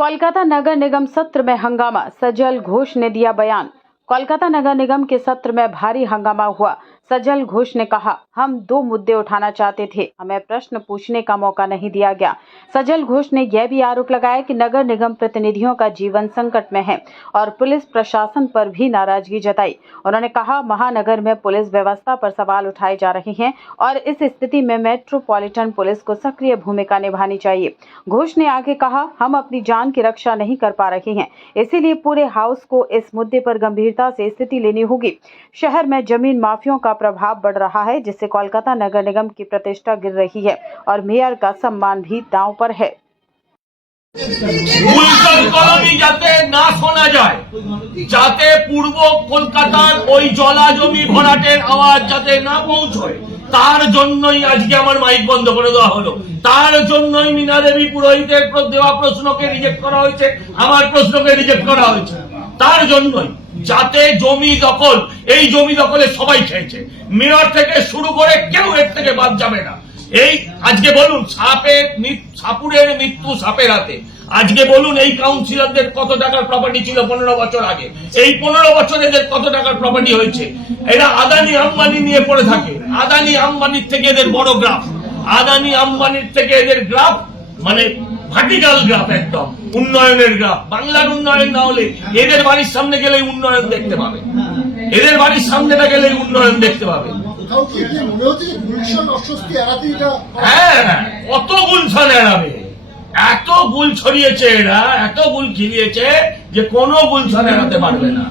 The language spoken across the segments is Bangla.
कोलकाता नगर निगम सत्र में हंगामा, सजल घोष ने दिया बयान। कोलकाता नगर निगम के सत्र में भारी हंगामा हुआ। सजल घोष ने कहा, हम 2 मुद्दे उठाना चाहते थे, हमें प्रश्न पूछने का मौका नहीं दिया गया। सजल घोष ने यह भी आरोप लगाया कि नगर निगम प्रतिनिधियों का जीवन संकट में है और पुलिस प्रशासन पर भी नाराजगी जताई। उन्होंने कहा, महानगर में पुलिस व्यवस्था पर सवाल उठाए जा रहे हैं और इस स्थिति में मेट्रोपॉलिटन पुलिस को सक्रिय भूमिका निभानी चाहिए। घोष ने आगे कहा, हम अपनी जान की रक्षा नहीं कर पा रहे हैं, इसीलिए पूरे हाउस को इस मुद्दे पर गंभीरता से स्थिति लेनी होगी। शहर में जमीन माफियाओं का प्रभाव बढ़ रहा है, जिससे कोलकाता नगर निगम की प्रतिष्ठा गिर रही है और मेयर का सम्मान भी दांव पर है। গুলশান কলোনি যাতে না শোনা যায়, যাতে পূর্ব কলকাতার ওই জলা জমি ভরাটের আওয়াজ যাতে না পৌঁছয়, তার জন্যই আজকে আমার মাইক বন্ধ করে দেওয়া হলো। তার জন্যই মীনা দেবী পুরোহিতের দেওয়া প্রশ্নকে রিজেক্ট করা হয়েছে, আমার প্রশ্নকে রিজেক্ট করা হয়েছে। তার জন্যই যাতে জমি দখল, এই জমি দখলে সবাই খেয়েছে, মেয়র থেকে শুরু করে কেউ এর থেকে বাদ যাবে না। এই আজকে বলুন, সাপুরের মৃত্যু সাপের হাতে। আজকে বলুন, এই কাউন্সিলরদের কত টাকার প্রপার্টি ছিল 15 বছর আগে, এই 15 বছর এদের কত টাকার প্রপার্টি হয়েছে। এরা আদানি আম্বানি নিয়ে পড়ে থাকে। আদানি আম্বানির থেকে এদের বড় গ্রাফ, আদানি আম্বানির থেকে এদের গ্রাফ মানে ভার্টিক্যাল গ্রাফ, একদম উন্নয়নের গ্রাফ। বাংলার উন্নয়ন না হলে এদের বাড়ির সামনে গেলেই উন্নয়ন দেখতে পাবে, এদের বাড়ির সামনেটা গেলেই উন্নয়ন দেখতে পাবে। হ্যাঁ, কত গুলশান এড়াবে, এত গুল ছড়িয়েছে এরা, এত গুল খিলিয়েছে যে কোনো গুলশান এড়াতে পারবে না।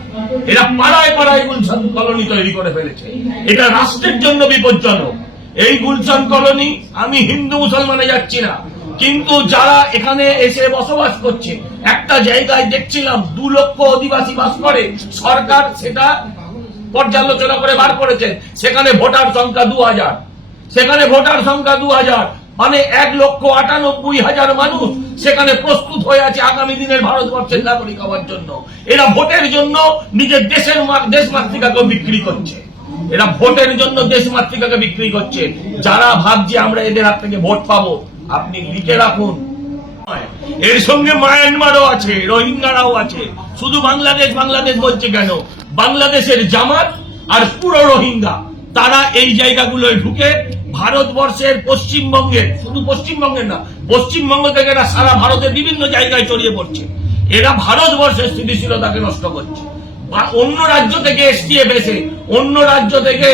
এরা পাড়ায় পাড়ায় গুলশান কলোনি তৈরি করে ফেলেছে। এটা রাষ্ট্রের জন্য বিপজ্জনক। এই গুলশান কলোনি, আমি হিন্দু মুসলমানে যাচ্ছি না, কিন্তু যারা এখানে এসে বসবাস করছে, একটা জায়গায় দেখছিলাম 2 লক্ষ অধিবাসী বাস করে, সরকার সেটা পর্যালোচনা করে বার করেছেন, সেখানে ভোটার সংখ্যা 2000, সেখানে ভোটার সংখ্যা 2000, মানে 1,98,000 মানুষ সেখানে প্রস্তুত হয়ে আছে আগামী দিনের ভারতবর্ষের নাগরিক হওয়ার জন্য। এরা ভোটের জন্য নিজের দেশ মাতৃকাকে বিক্রি করছে, এরা ভোটের জন্য দেশ মাতৃকাকে বিক্রি করছে। যারা ভাবছে আমরা এদের হাত থেকে ভোট পাবো, আপনি লিখে রাখুন, এর সঙ্গে মায়ানমারও আছে, রোহিঙ্গারাও আছে। শুধু বাংলাদেশ বাংলাদেশ বলছে কেন? বাংলাদেশের জামাত আর পুরো রোহিঙ্গা, তারা এই জায়গাগুলোয় ঢুকে ভারতবর্ষের পশ্চিমবঙ্গের, শুধু পশ্চিমবঙ্গের না, পশ্চিমবঙ্গ থেকে এরা সারা ভারতের বিভিন্ন জায়গায় ছড়িয়ে পড়ছে। এরা ভারতবর্ষের স্থিতিশীলতাকে নষ্ট করছে। অন্য রাজ্য থেকে এসটিএফ এসে, অন্য রাজ্য থেকে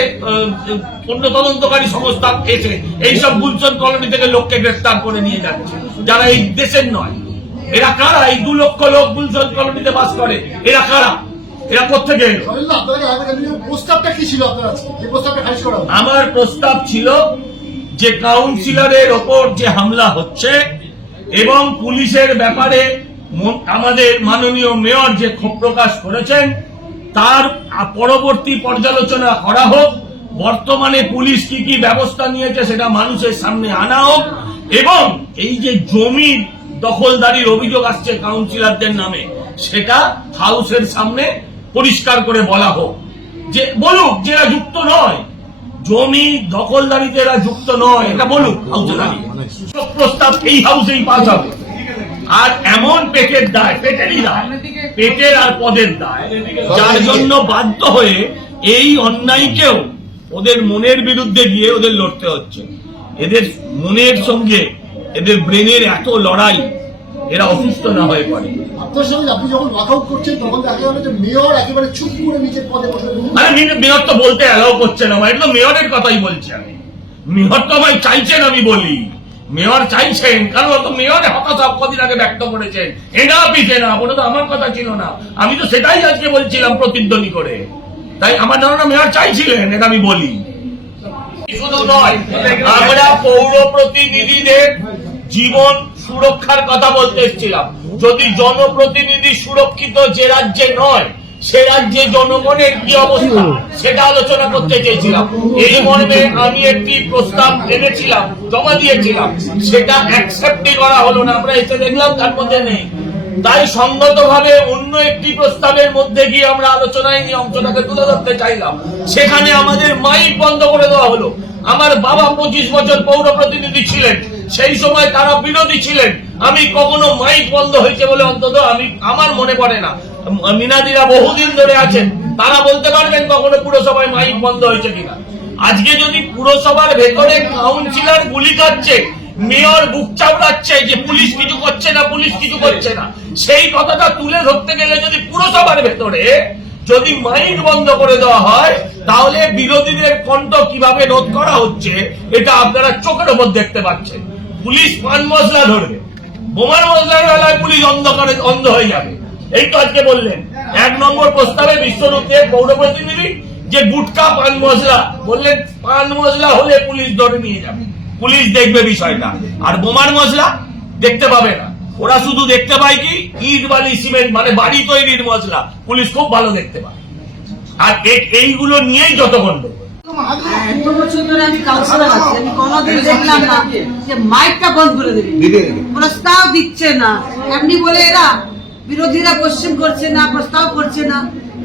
অন্য তদন্তকারী সংস্থা এসে এইসব গুলশান কলোনি থেকে লোককে গ্রেফতার করে নিয়ে যাচ্ছে, যারা এই দেশের নয়। এরা কারা? এই 2 লক্ষ লোক গুলশান কলোনিতে বাস করে, এরা কারা? এরা কোথেকে এলো? আমার প্রস্তাব ছিল যে কাউন্সিলরের ওপর যে হামলা হচ্ছে এবং পুলিশের ব্যাপারে আমাদের মাননীয় মেয়র যে ক্ষোভ প্রকাশ করেছেন, তার পরবর্তী পর্যালোচনা করা হোক। বর্তমানে পুলিশ কি কি ব্যবস্থা নিয়েছে সেটা মানুষের সামনে আনা হোক, এবং এই যে জমির দখলদারির অভিযোগ আসছে কাউন্সিলরদের নামে, সেটা হাউসের সামনে পরিষ্কার করে বলা হোক। যে বলুক যে এরা যুক্ত নয়, জমি দখলদারিতে এরা যুক্ত নয়, এটা বলুক হাউসে দাঁড়িয়ে। প্রস্তাব এই হাউসেই পাস হবে। আর এমন পেটের দায়, পেটেরই দায়, পেটের আর পদের দায়, যার জন্য বাধ্য হয়ে এই অন্যায়কেও ওদের মনের বিরুদ্ধে গিয়ে ওদের লড়তে হচ্ছে। এদের মনের সঙ্গে এদের ব্রেনের এত লড়াই, এরা অসুস্থ না হয়ে পড়ে। আপনার সঙ্গে আপনি যখন ওয়াকআউট করছেন তখন দেখা গেল যে মেয়র একেবারে চুপ করে নিজের পদে বসে। মেয়র তো বলতে অ্যালাউ করছে না, এটা তো মেয়রের কথাই বলছি আমি। মেয়র তো আমায় চাইছেন আমি বলি, মেয়র চাইছেন, কারণ তো মেয়র হতাশা কদিন আগে ব্যক্ত করেছেন, এটা পিছে না, ওটা তো আমার কথা ছিল না, আমি তো সেটাই আজকে বলছিলাম প্রতিধ্বনি করে। তাই আমার ধারণা মেয়র চাইছিলেন, এটা আমি বলি। শুধু নয়, আমরা পৌর প্রতিনিধিদের জীবন সুরক্ষার কথা বলতে এসেছিলাম। যদি জনপ্রতিনিধি সুরক্ষিত যে রাজ্যে নয়, সে রাজ্যে জনগণের কি অবস্থা সেটা আলোচনা করতে চেয়েছিলাম। এই মর্মে আমি একটি প্রস্তাব এনেছিলাম, জমা দিয়েছিলাম, সেটা অ্যাকসেপ্টই করা হলো না। আমরা এসে দেখলাম তার মধ্যে নেই। তাই সঙ্গতভাবে অন্য একটি প্রস্তাবের মধ্যে গিয়ে আমরা আলোচনায় এই অংশটাকে তুলে ধরতে চাইলাম। সেখানে আমাদের মাইক বন্ধ করে দেওয়া হলো। আমার বাবা 25 বছর পৌর প্রতিনিধি ছিলেন, সেই সময় তারা বিরোধী ছিলেন। আমি কখনো মাইক বন্ধ হয়েছে বলে অন্তত আমার মনে পড়ে না। মিনাদিরা বহুদিন ধরে আছেন, তারা বলতে পারবেন কখনো পুরসভায় মাইক বন্ধ হয়েছে কিনা। আজকে যদি পুরসভার ভেতরে কাউন্সিলর গুলি খাচ্ছে, মেয়র বুক চাপড়াচ্ছে যে পুলিশ কিছু করছে না, পুলিশ কিছু করছে না, সেই কথাটা তুলে ধরতে গেলে যদি পুরসভার ভেতরে যদি মাইক বন্ধ করে দেওয়া হয়, তাহলে বিরোধীদের কণ্ঠ কিভাবে রোধ করা হচ্ছে এটা আপনারা চোখের উপর দেখতে পাচ্ছেন। পুলিশ পান মশলা ধরবে, বোমার মশলার বেলায় পুলিশ অন্ধ হয়ে যাবে। এই তো আজকে বললেন 1 নম্বর প্রস্তাবে বিশ্বরূপ দেব পৌর প্রতিনিধি যে গুটকা পান মশলা, বললেন পান মশলা হলে পুলিশ ধরে নিয়ে যাবে, পুলিশ দেখবে বিষয়টা, আর বোমার মশলা দেখতে পাবে না। ওরা শুধু দেখতে পায় কি ইট বালি সিমেন্ট, মানে বাড়ি তৈরির মশলা, পুলিশ খুব ভালো দেখতে পায়। আর এইগুলো নিয়েই যত গন্ডগোল। এত বছর ধরে আমি কাউন্সিলর আছি, আমি কোনোদিন দেখলাম না যে মাইকটা বন্ধ করে দেবে, প্রস্তাব দিচ্ছে না। এমনি বলে এরা বিরোধীরা কোশ্চেন করছে না, প্রস্তাব করছে না,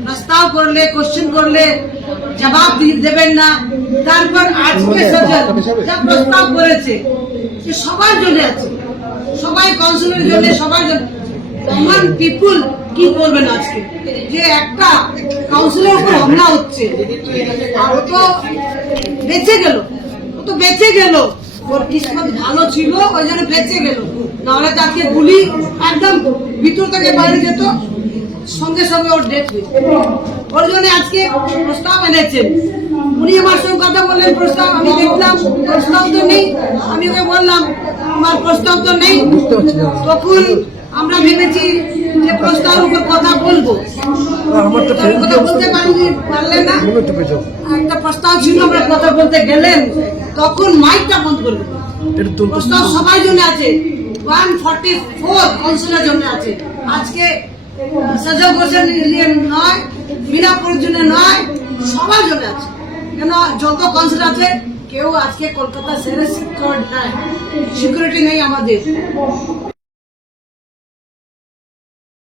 প্রস্তাব করলে কোশ্চেন করলে জবাব দেবেন না। তারপর আজকে সজল যা প্রস্তাব করেছে যে সবার জন্য আছে, সবাই কাউন্সিলরের জন্য, সবার জন্য। কমন পিপুল কি করবেন আজকে যে একটা কাউন্সিলের উপর হামলা হচ্ছে, আর ও তো বেঁচে গেল, ওর কিসমত ভালো ছিল, ওই জন্য বেঁচে গেল। নাহলে তাকে গুলি একদম ভিতর থেকে বাইরে যেত, সঙ্গে সঙ্গে ওর ডেথ হয়েছে। ওর জন্য আজকে প্রস্তাব এনেছেন। উনি আমার সঙ্গে কথা বললেন প্রস্তাব, আমি দেখলাম প্রস্তাব তো নেই। আমি ওকে বললাম আমার প্রস্তাব তো নেই। তখন আমরা ভেবেছি যে প্রস্তাবের উপর কথা বলবো, কথা বলতে পারলেন না। একটা প্রস্তাব ছিল, আমরা কথা বলতে গেলেন, তখন মাইকটা বন্ধ করলেন। প্রস্তাব সবার জন্য আছে, 144 কাউন্সিলের জন্য আছে। আজকে সজল ঘোষের নয়, মিনাপুরের জন্য নয়, সবার জন্য আছে। কেন যত কাউন্সিলর আছে কেউ আজকে কলকাতা শহরে সিকিউরিটি নেই আমাদের।